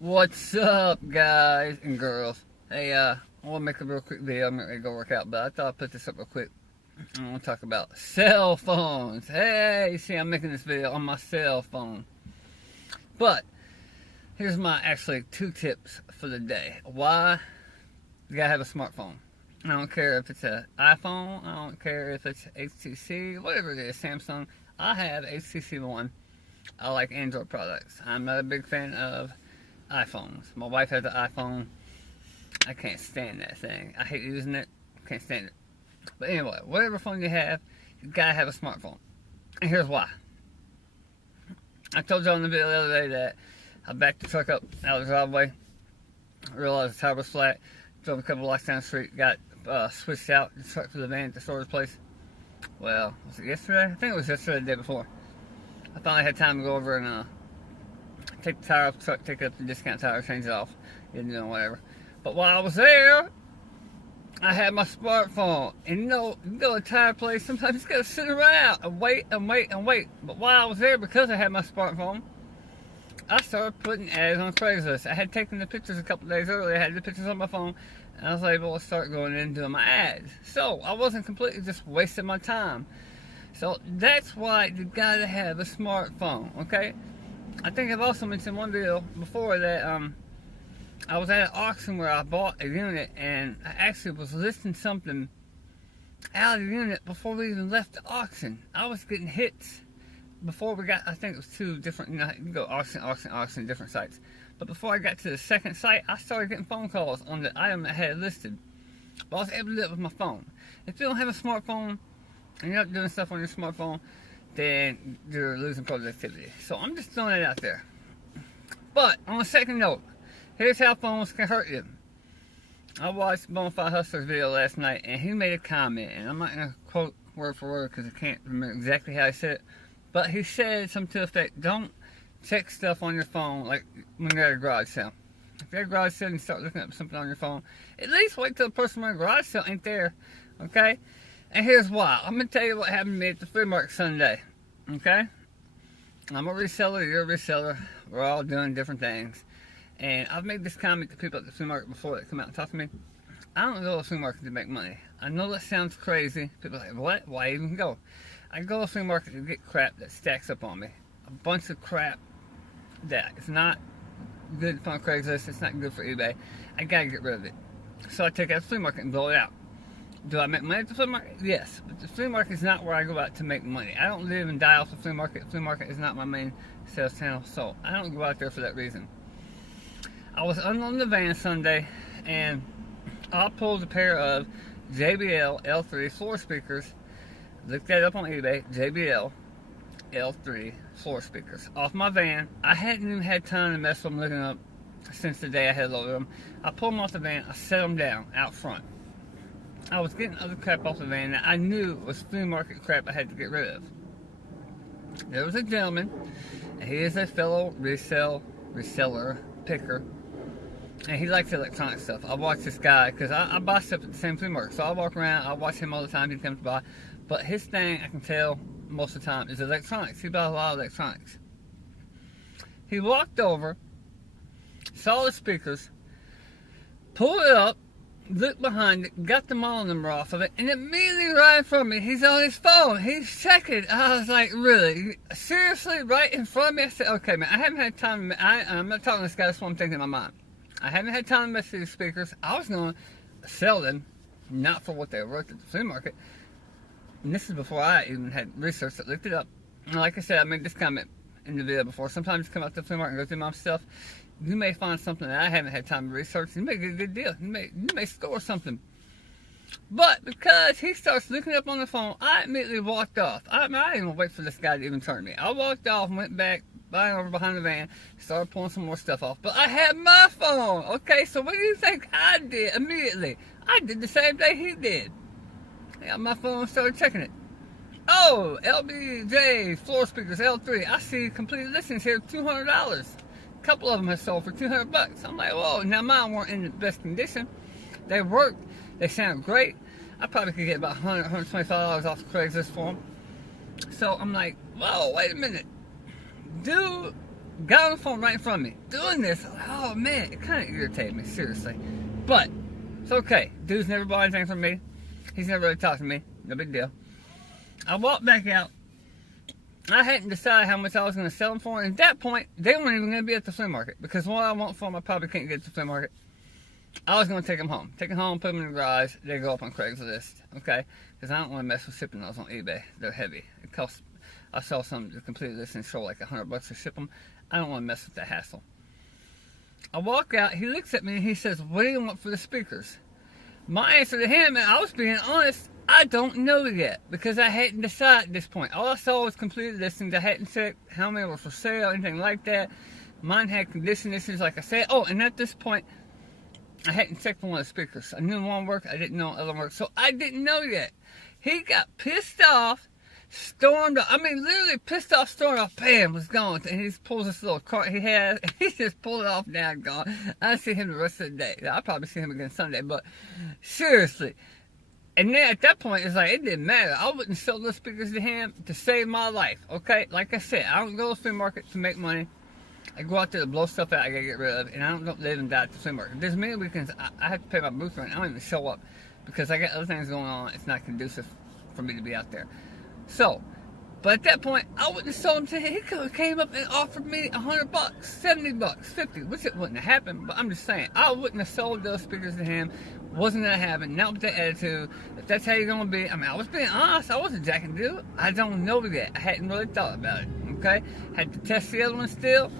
What's up, guys and girls? Hey, I want to make a real quick video. I'm not ready to go work out, but I thought I'd put this up real quick. I want to talk about cell phones. Hey, you see, I'm making this video on my cell phone. But here's my actually 2 tips for the day. Why you gotta have a smartphone. I don't care if it's an iPhone. I don't care if it's HTC, whatever it is, Samsung. I have HTC One. I like Android products. I'm not a big fan of iPhones. My wife has an iPhone. I can't stand that thing. I hate using it. Can't stand it. But anyway, whatever phone you have, you gotta have a smartphone. And here's why. I told y'all in the video the other day that I backed the truck up out of the driveway. Realized the tire was flat. Drove a couple blocks down the street. Got switched out the truck for the van at the storage place. Well, was it yesterday? I think it was yesterday, the day before. I finally had time to go over and take the tire off the truck, take it up to the discount tire, change it off, whatever. But while I was there, I had my smartphone. And you go to a tire place, sometimes you gotta sit around and wait and wait and wait. But while I was there, because I had my smartphone, I started putting ads on Craigslist. I had taken the pictures a couple days earlier, I had the pictures on my phone, and I was able to start going in and doing my ads. So I wasn't completely just wasting my time. So that's why you gotta have a smartphone, okay? I think I've also mentioned one video before that I was at an auction where I bought a unit, and I actually was listing something out of the unit before we even left the auction. I was getting hits before we got, I think it was 2 different, you can go auction, different sites. But before I got to the second site, I started getting phone calls on the item I had listed. But I was able to do it with my phone. If you don't have a smartphone, and you're not doing stuff on your smartphone, then you're losing productivity. So I'm just throwing it out there. But on a second note, here's how phones can hurt you. I watched Bonafide Hustler's video last night, and he made a comment, and I'm not going to quote word for word because I can't remember exactly how he said it, but he said something to the effect, don't check stuff on your phone like when you're at a garage sale. If you're at a garage sale and you start looking up something on your phone, at least wait till the person at the garage sale ain't there, okay? And here's why. I'm going to tell you what happened to me at the flea market Sunday. Okay? I'm a reseller, you're a reseller. We're all doing different things. And I've made this comment to people at the flea market before that come out and talk to me. I don't go to the flea market to make money. I know that sounds crazy. People are like, what? Why even go? I go to the flea market to get crap that stacks up on me. A bunch of crap that is not good on Craigslist. It's not good for eBay. I gotta get rid of it. So I take it to the flea market and blow it out. Do I make money at the flea market? Yes, but the flea market is not where I go out to make money. I don't live and die off the flea market. The flea market is not my main sales channel, so I don't go out there for that reason. I was unloading the van Sunday, and I pulled a pair of JBL L3 floor speakers. Looked that up on eBay, JBL L3 floor speakers, off my van. I hadn't even had time to mess with them looking up since the day I had loaded them. I pulled them off the van, I set them down out front. I was getting other crap off the van that I knew was flea market crap I had to get rid of. There was a gentleman, and he is a fellow reseller, picker, and he likes electronic stuff. I watch this guy, because I buy stuff at the same flea market, so I walk around, I watch him all the time, he comes by, but his thing, I can tell most of the time, is electronics. He buys a lot of electronics. He walked over, saw the speakers, pulled it up, looked behind it, got the model number off of it, and immediately right in front of me, he's on his phone. He's checking. I was like, really? Seriously? Right in front of me? I said, okay, man, I haven't had time. I'm not talking to this guy, that's what I'm thinking in my mind. I haven't had time to mess with these speakers. I was going to sell them, not for what they were worth at the flea market. And this is before I even had researched it, looked it up. And like I said, I made this comment in the video before. Sometimes you come out to the flea market and go through my stuff. You may find something that I haven't had time to research. You may get a good deal. You may score something. But because he starts looking up on the phone, I immediately walked off. I didn't even wait for this guy to even turn me. I walked off and went back, over behind the van, started pulling some more stuff off. But I had my phone. Okay, so what do you think I did immediately? I did the same thing he did. I got my phone and started checking it. Oh, LBJ floor speakers L3. I see complete listings here, $200. A couple of them have sold for $200. I'm like, whoa. Now mine weren't in the best condition. They worked. They sound great. I probably could get about $100, $125 off Craigslist for them. So I'm like, whoa, wait a minute. Do got on the phone right in front of me, doing this. Oh man, it kind of irritated me, seriously. But it's okay. Dude's never bought anything from me. He's never really talked to me. No big deal. I walked back out. I hadn't decided how much I was going to sell them for. And at that point, they weren't even going to be at the flea market. Because what I want for them, I probably can't get at the flea market. I was going to take them home. Take them home, put them in the garage. They go up on Craigslist. Okay? Because I don't want to mess with shipping those on eBay. They're heavy. It costs, I saw some to complete this and show like $100 to ship them. I don't want to mess with the hassle. I walk out. He looks at me and he says, what do you want for the speakers? My answer to him, and I was being honest, I don't know yet, because I hadn't decided at this point. All I saw was completed listings. I hadn't checked how many were for sale, anything like that. Mine had condition issues, like I said. Oh, and at this point, I hadn't checked one of the speakers. I knew one worked, I didn't know the other worked, so I didn't know yet. He got pissed off, stormed off. I mean, literally pissed off, stormed off, bam, was gone. And he just pulls this little cart he has, he just pulled it off now and gone. I see him the rest of the day. I'll probably see him again Sunday, but seriously. And then at that point, it's like, it didn't matter. I wouldn't sell those speakers to him to save my life, okay? Like I said, I don't go to the flea market to make money. I go out there to blow stuff out I gotta get rid of, and I don't live and die at the flea market. There's many weekends I have to pay my booth rent. I don't even show up because I got other things going on. It's not conducive for me to be out there. So, but at that point, I wouldn't have sold them to him. He could have came up and offered me $100, $70, 50, which it wouldn't have happened. But I'm just saying, I wouldn't have sold those speakers to him. Wasn't gonna happen. Not with that attitude. If that's how you're gonna be, I mean, I was being honest. I wasn't jacking dude. I don't know yet. I hadn't really thought about it. Okay, had to test the other one still.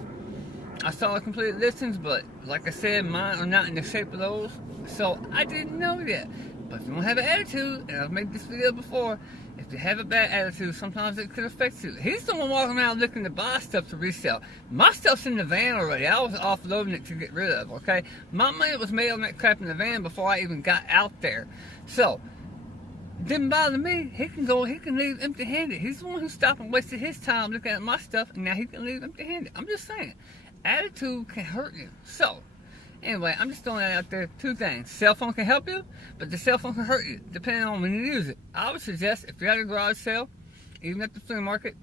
I saw the completed listings, but like I said, mine are not in the shape of those, so I didn't know yet. But if you don't have an attitude, and I've made this video before, if you have a bad attitude, sometimes it could affect you. He's the one walking around looking to buy stuff to resell. My stuff's in the van already. I was offloading it to get rid of, okay? My money was made on that crap in the van before I even got out there. So, didn't bother me. He can go, he can leave empty-handed. He's the one who stopped and wasted his time looking at my stuff, and now he can leave empty-handed. I'm just saying, attitude can hurt you. So, anyway, I'm just throwing that out there. Two things. Cell phone can help you, but the cell phone can hurt you, depending on when you use it. I would suggest, if you're at a garage sale, even at the flea market,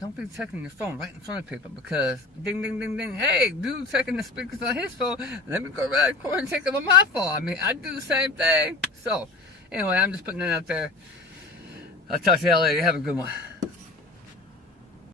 don't be checking your phone right in front of people, because ding, ding, ding, ding, hey, dude checking the speakers on his phone, let me go right across and check them on my phone. I mean, I do the same thing. So, anyway, I'm just putting that out there. I'll talk to y'all later. Have a good one.